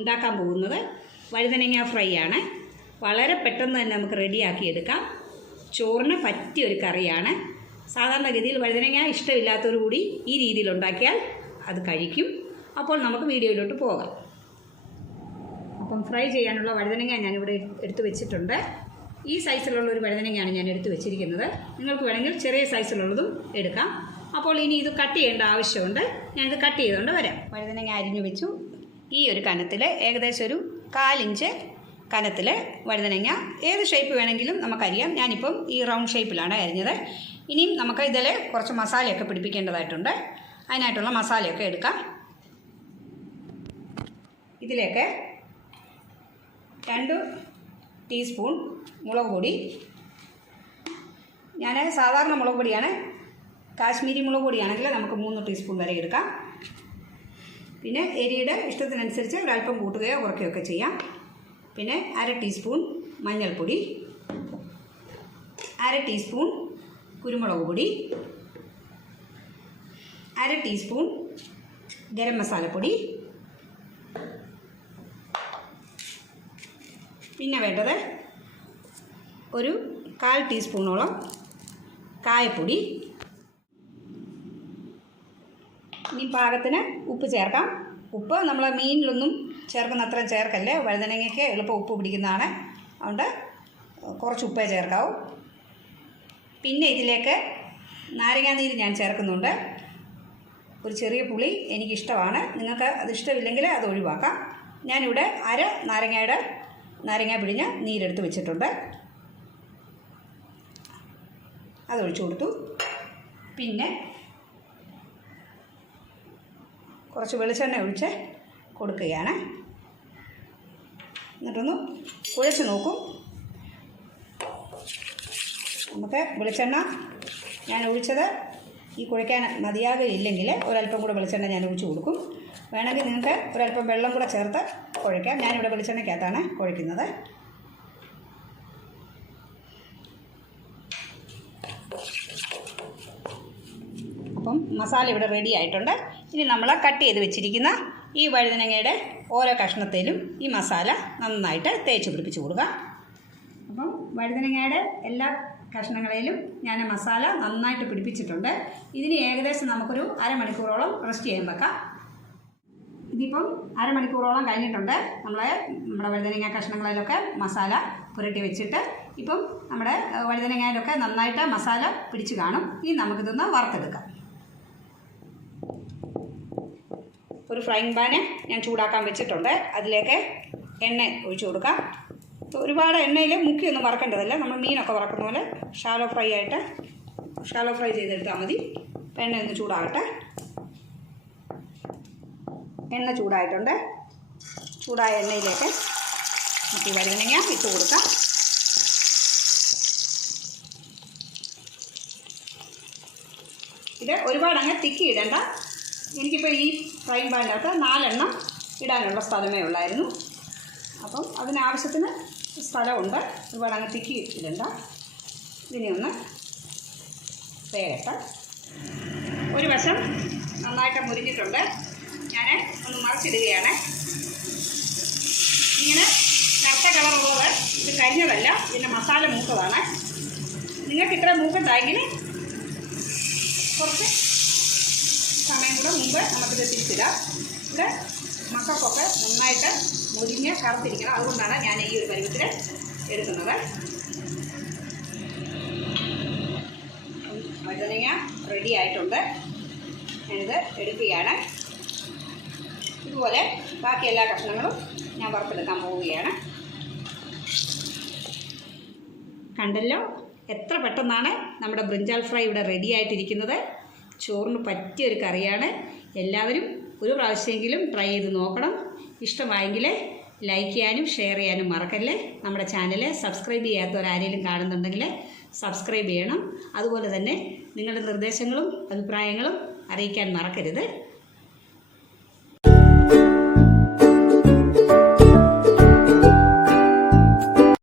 ഉണ്ടാക്കാൻ പോകുന്നത് വഴുതനങ്ങ ഫ്രൈ ആണ്. വളരെ പെട്ടെന്ന് തന്നെ നമുക്ക് റെഡിയാക്കിയെടുക്കാം. ചോറിന് പറ്റിയൊരു കറിയാണ്. സാധാരണഗതിയിൽ വഴുതനങ്ങ ഇഷ്ടമില്ലാത്തവർ കൂടി ഈ രീതിയിൽ ഉണ്ടാക്കിയാൽ അത് കഴിക്കും. അപ്പോൾ നമുക്ക് വീഡിയോയിലോട്ട് പോകാം. അപ്പം ഫ്രൈ ചെയ്യാനുള്ള വഴുതനങ്ങ ഞാനിവിടെ എടുത്തു വെച്ചിട്ടുണ്ട്. ഈ സൈസിലുള്ള ഒരു വഴുതനങ്ങയാണ് ഞാൻ എടുത്തു വെച്ചിരിക്കുന്നത്. നിങ്ങൾക്ക് വേണമെങ്കിൽ ചെറിയ സൈസിലുള്ളതും എടുക്കാം. അപ്പോൾ ഇനി ഇത് കട്ട് ചെയ്യേണ്ട ആവശ്യമുണ്ട്. ഞാനിത് കട്ട് ചെയ്തുകൊണ്ട് വരാം. വഴുതനങ്ങ അരിഞ്ഞു വെച്ചു. ഈ ഒരു കനത്തിൽ ഏകദേശം ഒരു 1/4 ഇഞ്ച് കനത്തിൽ വഴുതനങ്ങ ഏത് ഷേപ്പ് വേണമെങ്കിലും നമുക്കറിയാം. ഞാനിപ്പം ഈ റൗണ്ട് ഷേപ്പിലാണ് അരിഞ്ഞത്. ഇനിയും നമുക്ക് ഇതിൽ കുറച്ച് മസാലയൊക്കെ പിടിപ്പിക്കേണ്ടതായിട്ടുണ്ട്. അതിനായിട്ടുള്ള മസാലയൊക്കെ എടുക്കാം. ഇതിലേക്ക് 2 ടീസ്പൂൺ മുളക് പൊടി. ഞാൻ സാധാരണ മുളക് പൊടിയാണ്. കാശ്മീരി മുളക് പൊടിയാണെങ്കിൽ നമുക്ക് 3 ടീസ്പൂൺ വരെ എടുക്കാം. പിന്നെ എരിയുടെ ഇഷ്ടത്തിനനുസരിച്ച് ഒരല്പം കൂട്ടുകയോ കുറയ്ക്കുകയോ ഒക്കെ ചെയ്യാം. പിന്നെ 1/2 ടീസ്പൂൺ മഞ്ഞൾപ്പൊടി, 1/2 ടീസ്പൂൺ കുരുമുളക് പൊടി, 1/2 ടീസ്പൂൺ ഗരം മസാലപ്പൊടി. പിന്നെ വേണ്ടത് ഒരു 1/4 ടീസ്പൂണോളം കായപ്പൊടി. ഇനി പാകത്തിന് ഉപ്പ് ചേർക്കാം. ഉപ്പ് നമ്മൾ മീനിലൊന്നും ചേർക്കുന്ന അത്രയും ചേർക്കല്ലേ. വഴുതനങ്ങയ്ക്ക് എളുപ്പം ഉപ്പ് പിടിക്കുന്നതാണ്. അതുകൊണ്ട് കുറച്ച് ഉപ്പേ ചേർക്കാവൂ. പിന്നെ ഇതിലേക്ക് നാരങ്ങാനീര് ഞാൻ ചേർക്കുന്നുണ്ട്. ഒരു ചെറിയ പുളി എനിക്കിഷ്ടമാണ്. നിങ്ങൾക്ക് അത് ഇഷ്ടമില്ലെങ്കിൽ അത് ഒഴിവാക്കാം. ഞാനിവിടെ 1/2 നാരങ്ങ പിഴിഞ്ഞ് നീരെടുത്ത് വെച്ചിട്ടുണ്ട്. അതൊഴിച്ചു കൊടുത്തു. പിന്നെ കുറച്ച് വെളിച്ചെണ്ണ ഒഴിച്ച് കൊടുക്കുകയാണ്. എന്നിട്ടൊന്ന് കുഴച്ച് നോക്കും. നമുക്ക് വെളിച്ചെണ്ണ ഞാൻ ഒഴിച്ചത് ഈ കുഴയ്ക്കാൻ മതിയാകില്ലെങ്കിൽ ഒരല്പം കൂടെ വെളിച്ചെണ്ണ ഞാൻ ഒഴിച്ച് കൊടുക്കും. വേണമെങ്കിൽ നിങ്ങൾക്ക് ഒരല്പം വെള്ളം കൂടെ ചേർത്ത് കുഴയ്ക്കാം. ഞാനിവിടെ വെളിച്ചെണ്ണയ്ക്കകത്താണ് കുഴയ്ക്കുന്നത്. അപ്പം മസാല ഇവിടെ റെഡി ആയിട്ടുണ്ട്. ഇനി നമ്മൾ കട്ട് ചെയ്ത് വെച്ചിരിക്കുന്ന ഈ വഴുതനങ്ങയുടെ ഓരോ കഷ്ണത്തിലും ഈ മസാല നന്നായിട്ട് തേച്ച് പിടിപ്പിച്ച് കൊടുക്കുക. അപ്പം വഴുതനങ്ങയുടെ എല്ലാ കഷ്ണങ്ങളിലും ഞാൻ മസാല നന്നായിട്ട് പിടിപ്പിച്ചിട്ടുണ്ട്. ഇതിന് ഏകദേശം നമുക്കൊരു 1/2 മണിക്കൂറോളം റെസ്റ്റ് ചെയ്യാൻ വെക്കാം. ഇതിപ്പം 1/2 മണിക്കൂറോളം കഴിഞ്ഞിട്ടുണ്ട്. നമ്മുടെ വഴുതനങ്ങ കഷ്ണങ്ങളിലൊക്കെ മസാല പുരട്ടി വെച്ചിട്ട് ഇപ്പം നമ്മുടെ വഴുതനങ്ങയിലൊക്കെ നന്നായിട്ട് മസാല പിടിച്ച് കാണും. ഇനി നമുക്കിതൊന്ന് വറുത്തെടുക്കാം. ഒരു ഫ്രൈങ് പാന് ഞാൻ ചൂടാക്കാൻ വെച്ചിട്ടുണ്ട്. അതിലേക്ക് എണ്ണ ഒഴിച്ചു കൊടുക്കാം. ഒരുപാട് എണ്ണയിൽ മുക്കിയൊന്നും വറക്കേണ്ടതല്ല. നമ്മൾ മീനൊക്കെ വറക്കുന്ന പോലെ ഷാലോ ഫ്രൈ ചെയ്തെടുത്താൽ മതി. എണ്ണ ഒന്ന് ചൂടാകട്ടെ. എണ്ണ ചൂടായിട്ടുണ്ട്. ചൂടായ എണ്ണയിലേക്ക് നമുക്ക് ഈ വഴുതനങ്ങ ഇട്ട് കൊടുക്കാം. ഇത് ഒരുപാട് അങ്ങ് തിക്കി ഇടണ്ട. എനിക്കിപ്പോൾ ഈ ഫ്രൈങ് പാനിനകത്ത് 4 എണ്ണം ഇടാനുള്ള സ്ഥലമേ ഉള്ളായിരുന്നു. അപ്പം അതിനാവശ്യത്തിന് സ്ഥലമുണ്ട്. ഒരുപാട് അങ്ങ് തിക്കി ഇടണ്ട. ഇതിനെ ഒന്ന് വേകട്ടെ. ഒരു വശം നന്നായിട്ട് മുരിഞ്ഞിട്ടുണ്ട്. ഞാൻ ഒന്ന് മറിച്ചിടുകയാണ്. ഇങ്ങനെ കറുത്ത കളറുള്ളത് ഇത് കരിഞ്ഞതല്ല, ഇതിൻ്റെ മസാല മൂത്തതാണ്. നിങ്ങൾക്ക് ഇത്ര മൂക്കത്തായെങ്കിൽ കുറച്ച് സമയം കൂടെ മുമ്പ് നമുക്കിത് തിരിച്ചിടാം. ഇവിടെ മക്കൾക്കൊക്കെ നന്നായിട്ട് മുരിഞ്ഞ് കറുത്തിരിക്കണം. അതുകൊണ്ടാണ് ഞാൻ ഈ ഒരു പരുവത്തിൽ എടുക്കുന്നത്. വഴുതനങ്ങ റെഡി ആയിട്ടുണ്ട്. ഞാനിത് എടുക്കുകയാണ്. ഇതുപോലെ ബാക്കി എല്ലാ കഷ്ണങ്ങളും ഞാൻ വറുത്തെടുക്കാൻ പോവുകയാണ്. കണ്ടല്ലോ എത്ര പെട്ടെന്നാണ് നമ്മുടെ ബ്രിഞ്ചാൽ ഫ്രൈ ഇവിടെ റെഡി ആയിട്ടിരിക്കുന്നത്. ചോറിന് പറ്റിയൊരു കറിയാണ്. എല്ലാവരും ഒരു പ്രാവശ്യമെങ്കിലും ട്രൈ ചെയ്ത് നോക്കണം. ഇഷ്ടമായെങ്കിൽ ലൈക്ക് ചെയ്യാനും ഷെയർ ചെയ്യാനും മറക്കല്ലേ. നമ്മുടെ ചാനൽ സബ്സ്ക്രൈബ് ചെയ്യാത്തവരാരെങ്കിലും കാണുന്നുണ്ടെങ്കിൽ സബ്സ്ക്രൈബ് ചെയ്യണം. അതുപോലെ തന്നെ നിങ്ങളുടെ നിർദ്ദേശങ്ങളും അഭിപ്രായങ്ങളും അറിയിക്കാൻ മറക്കരുത്.